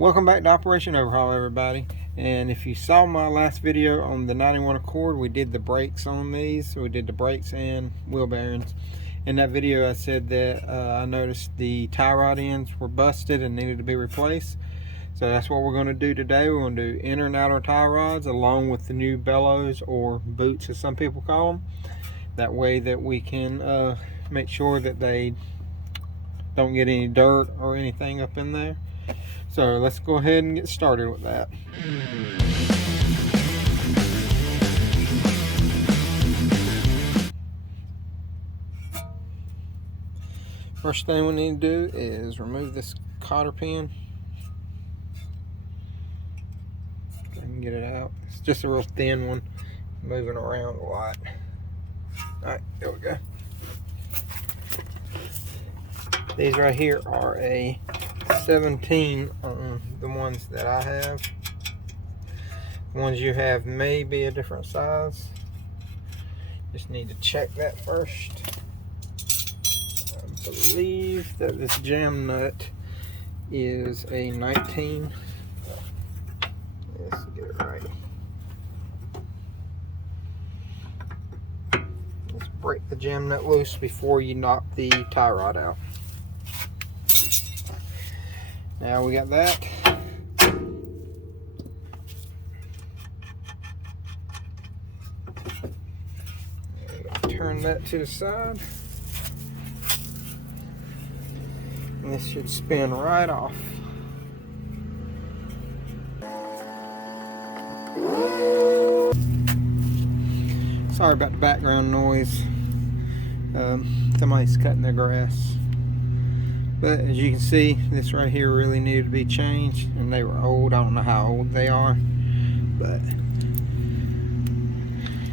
Welcome back to Operation Overhaul, everybody. And if you saw my last video on the 91 Accord, we did the brakes on these. So we did the brakes and wheel bearings. In that video I said that I noticed the tie rod ends were busted and needed to be replaced. So that's what we're going to do today. We're going to do inner and outer tie rods along with the new bellows, or boots as some people call them. That way that we can make sure that they don't get any dirt or anything up in there. So let's go ahead and get started with that. First thing we need to do is remove this cotter pin. I can get it out. It's just a real thin one, moving around a lot. Alright, there we go. These right here are a 17 on the ones that I have. The ones you have may be a different size. Just need to check that first. I believe that this jam nut is a 19. Let's get it right. Let's break the jam nut loose before you knock the tie rod out. Now we got that. Turn that to the side. And this should spin right off. Sorry about the background noise. Somebody's cutting their grass. But as you can see, this right here really needed to be changed, and they were old. I don't know how old they are, but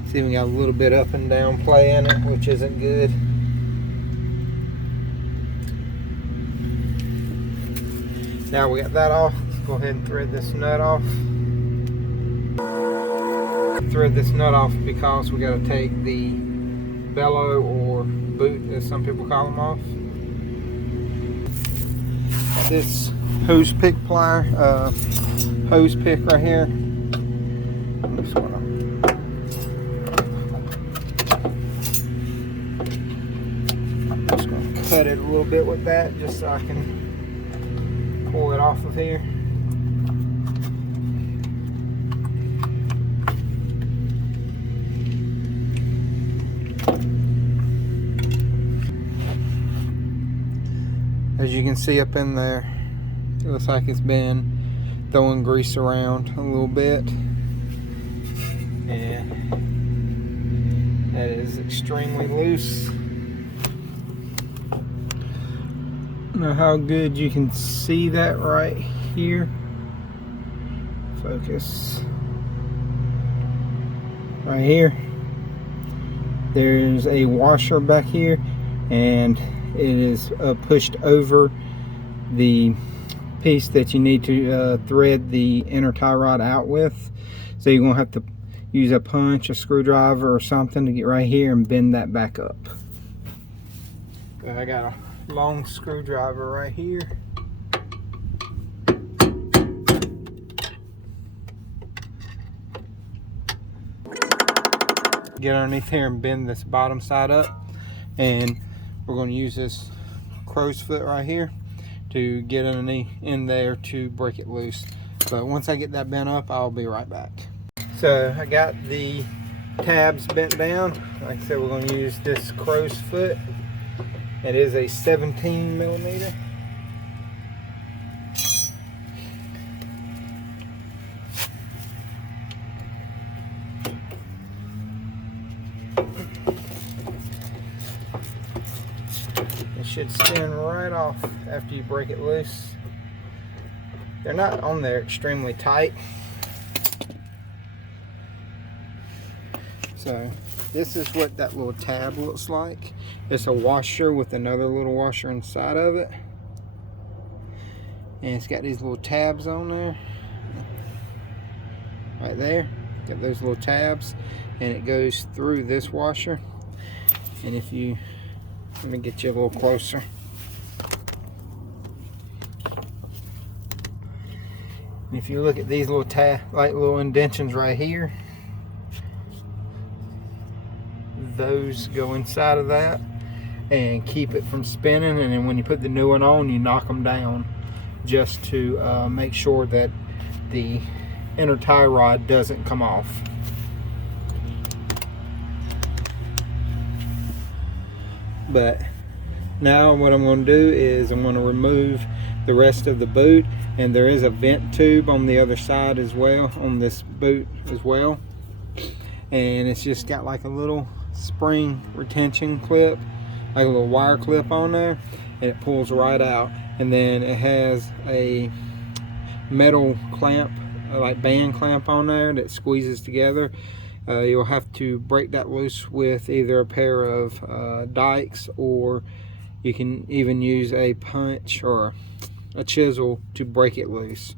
it's even got a little bit up and down play in it, which isn't good. Now we got that off, let's go ahead and thread this nut off. Thread this nut off because we got to take the bellow, or boot as some people call them, off. This hose pick plier, hose pick right here. I'm just gonna cut it a little bit with that, just so I can pull it off of here. As you can see up in there, it looks like it's been throwing grease around a little bit. And that is extremely loose. I don't know how good you can see that right here. Focus. Right here. There's a washer back here, and it is pushed over the piece that you need to thread the inner tie rod out with. So you're going to have to use a punch, a screwdriver, or something to get right here and bend that back up. I got a long screwdriver right here. Get underneath here and bend this bottom side up, and we're going to use this crow's foot right here to get underneath in there to break it loose. But once I get that bent up, I'll be right back. So I got the tabs bent down. Like I said, we're going to use this crow's foot. It is a 17 millimeter. Should spin right off after you break it loose. They're not on there extremely tight. So this is what that little tab looks like. It's a washer with another little washer inside of it, and it's got these little tabs on there. Right there, got those little tabs, and it goes through this washer. And if you, let me get you a little closer. And if you look at these little little indentions right here, those go inside of that and keep it from spinning, and then when you put the new one on, you knock them down just to make sure that the inner tie rod doesn't come off. But now what I'm going to do is I'm going to remove the rest of the boot, and there is a vent tube on the other side as well, on this boot as well, and it's just got like a little spring retention clip, like a little wire clip on there, and it pulls right out. And then it has a metal clamp, like band clamp on there that squeezes together. You'll have to break that loose with either a pair of dikes, or you can even use a punch or a chisel to break it loose.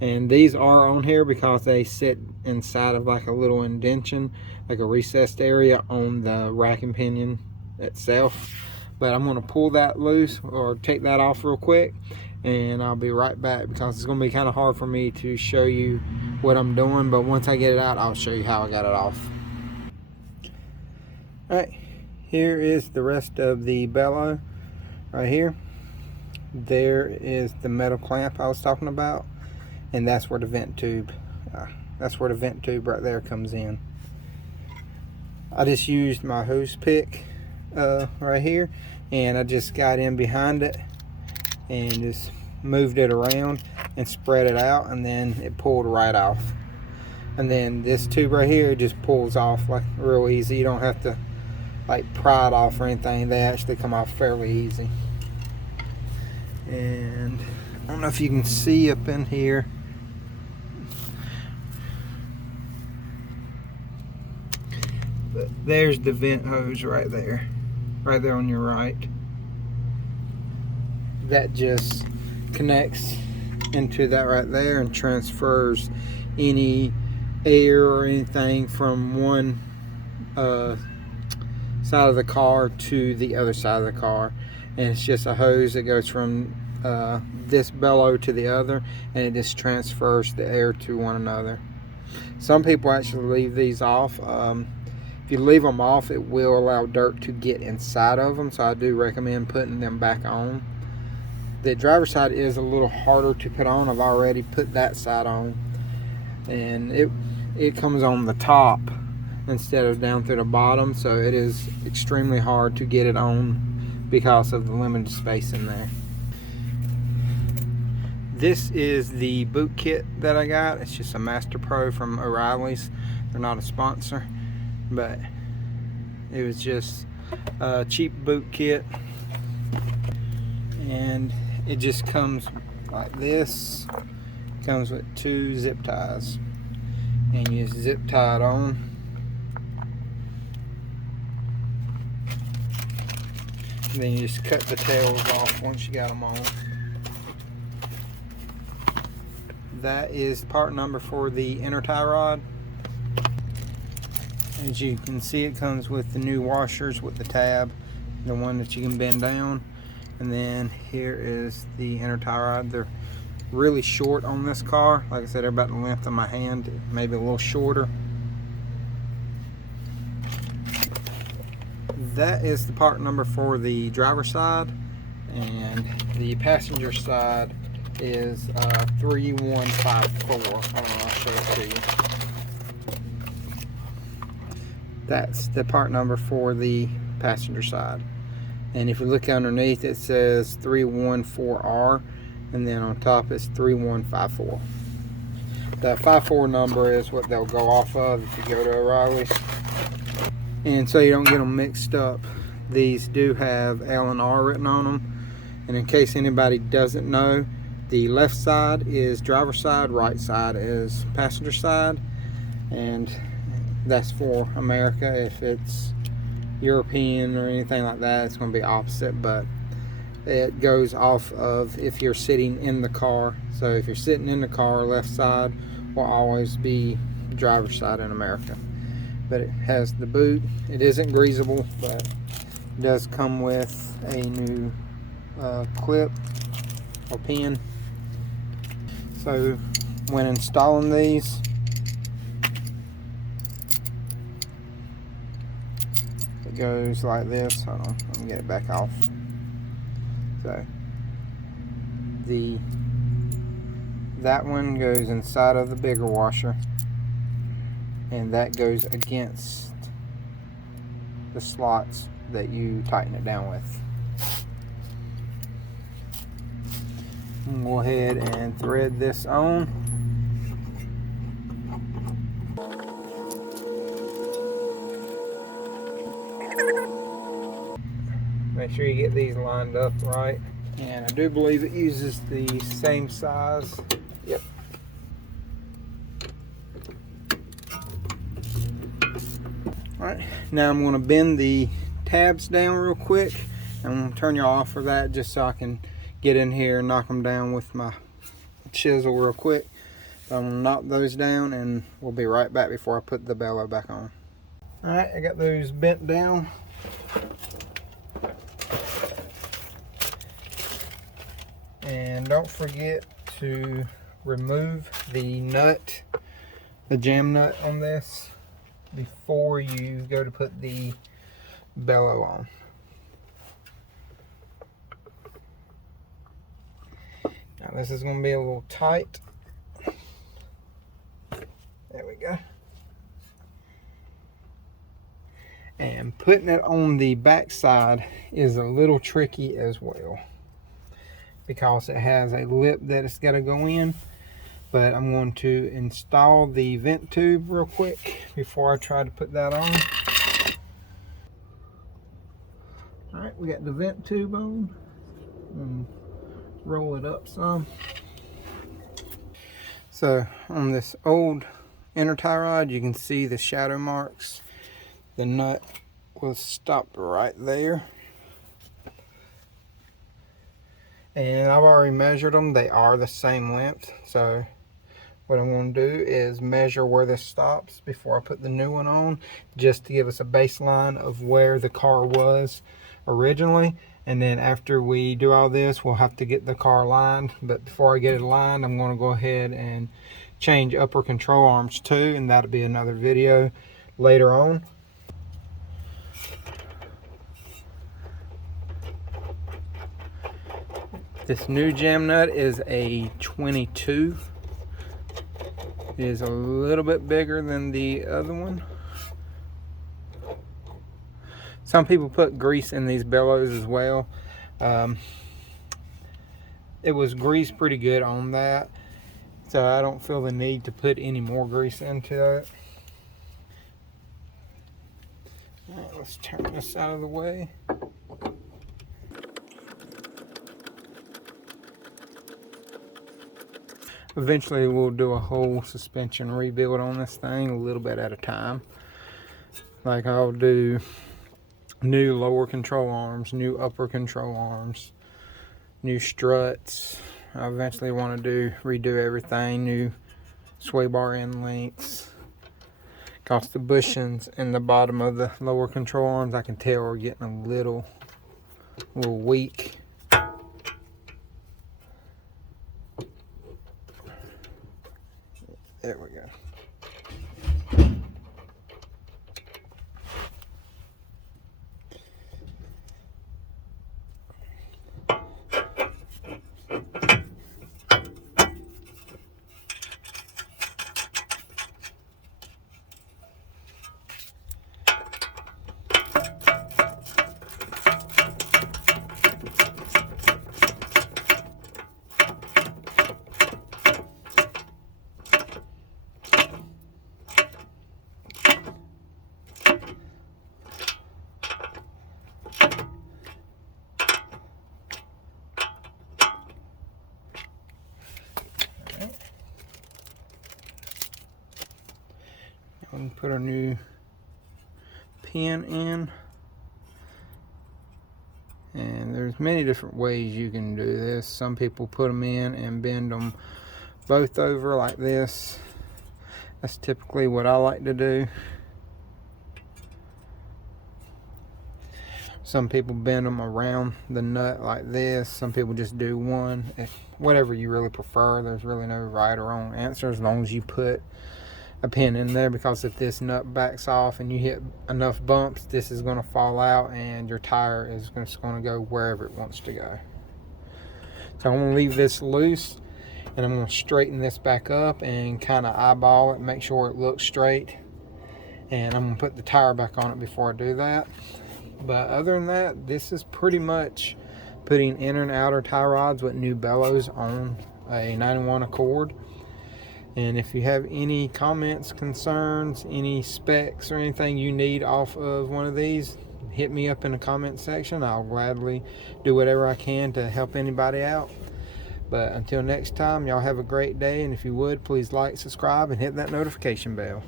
And these are on here because they sit inside of like a little indention, like a recessed area on the rack and pinion itself. But I'm going to pull that loose or take that off real quick, and I'll be right back because it's going to be kind of hard for me to show you what I'm doing, but once I get it out, I'll show you how I got it off. Alright, here is the rest of the bellow right here. There is the metal clamp I was talking about, and that's where the vent tube right there comes in. I just used my hose pick right here, and I just got in behind it and just moved it around and spread it out, and then it pulled right off. And then this tube right here just pulls off like real easy. You don't have to like pry it off or anything. They actually come off fairly easy. And I don't know if you can see up in here, but there's the vent hose right there on your right. That just connects into that right there and transfers any air or anything from one side of the car to the other side of the car. And it's just a hose that goes from this bellow to the other, and it just transfers the air to one another. Some people actually leave these off. If you leave them off, it will allow dirt to get inside of them, so I do recommend putting them back on. The driver's side is a little harder to put on. I've already put that side on, and it comes on the top instead of down through the bottom, so it is extremely hard to get it on because of the limited space in there. This is the boot kit that I got. It's just a Master Pro from O'Reilly's. They're not a sponsor, but it was just a cheap boot kit, and it just comes like this. It comes with 2 zip ties, and you just zip tie it on. And then you just cut the tails off once you got them on. That is part number for the inner tie rod. As you can see, it comes with the new washers with the tab, the one that you can bend down. And then here is the inner tie rod. They're really short on this car. Like I said, they're about the length of my hand, maybe a little shorter. That is the part number for the driver's side, and the passenger side is 3154. I'll show it to you. That's the part number for the passenger side. And if you look underneath, it says 314R, and then on top it's 3154. The 54 number is what they'll go off of if you go to O'Reilly's. And so you don't get them mixed up, these do have L and R written on them. And in case anybody doesn't know, the left side is driver's side, right side is passenger side, and that's for America. If it's European or anything like that, it's going to be opposite, but it goes off of if you're sitting in the car. So if you're sitting in the car, left side will always be driver's side in America. But it has the boot. It isn't greasable, but it does come with a new clip or pin. So when installing these. It goes like this. Hold on, let me get it back off. So that one goes inside of the bigger washer, and that goes against the slots that you tighten it down with. I'm gonna go ahead and thread this on. Make sure you get these lined up right. And I do believe it uses the same size. Yep. Alright, now I'm going to bend the tabs down real quick. I'm going to turn you off for that just so I can get in here and knock them down with my chisel real quick. So I'm going to knock those down and we'll be right back before I put the bellow back on. Alright, I got those bent down. And don't forget to remove the nut, the jam nut on this, before you go to put the bellow on. Now this is going to be a little tight. There we go. And putting it on the back side is a little tricky as well, because it has a lip that it's got to go in. But I'm going to install the vent tube real quick before I try to put that on. Alright, we got the vent tube on. And roll it up some. So on this old inner tie rod, you can see the shadow marks. The nut was stopped right there. And I've already measured them. They are the same length. So what I'm going to do is measure where this stops before I put the new one on, just to give us a baseline of where the car was originally. And then after we do all this, we'll have to get the car lined. But before I get it lined, I'm going to go ahead and change upper control arms too, and that'll be another video later on. This new jam nut is a 22. It is a little bit bigger than the other one. Some people put grease in these bellows as well. It was greased pretty good on that, so I don't feel the need to put any more grease into it. All right, let's turn this out of the way. Eventually we'll do a whole suspension rebuild on this thing, a little bit at a time. Like I'll do new lower control arms, new upper control arms, new struts. I eventually want to redo everything, new sway bar end links. Cause the bushings in the bottom of the lower control arms, I can tell are getting a little weak. There we go. And put a new pin in, and there's many different ways you can do this. Some people put them in and bend them both over like this. That's typically what I like to do. Some people bend them around the nut like this. Some people just do one. Whatever you really prefer. There's really no right or wrong answer as long as you put a pin in there, because if this nut backs off and you hit enough bumps, this is going to fall out and your tire is just going to go wherever it wants to go. So I'm going to leave this loose, and I'm going to straighten this back up and kind of eyeball it, make sure it looks straight, and I'm going to put the tire back on it before I do that. But other than that, this is pretty much putting inner and outer tie rods with new bellows on a 91 Accord. And if you have any comments, concerns, any specs or anything you need off of one of these, hit me up in the comment section. I'll gladly do whatever I can to help anybody out. But until next time, y'all have a great day, and if you would, please like, subscribe, and hit that notification bell.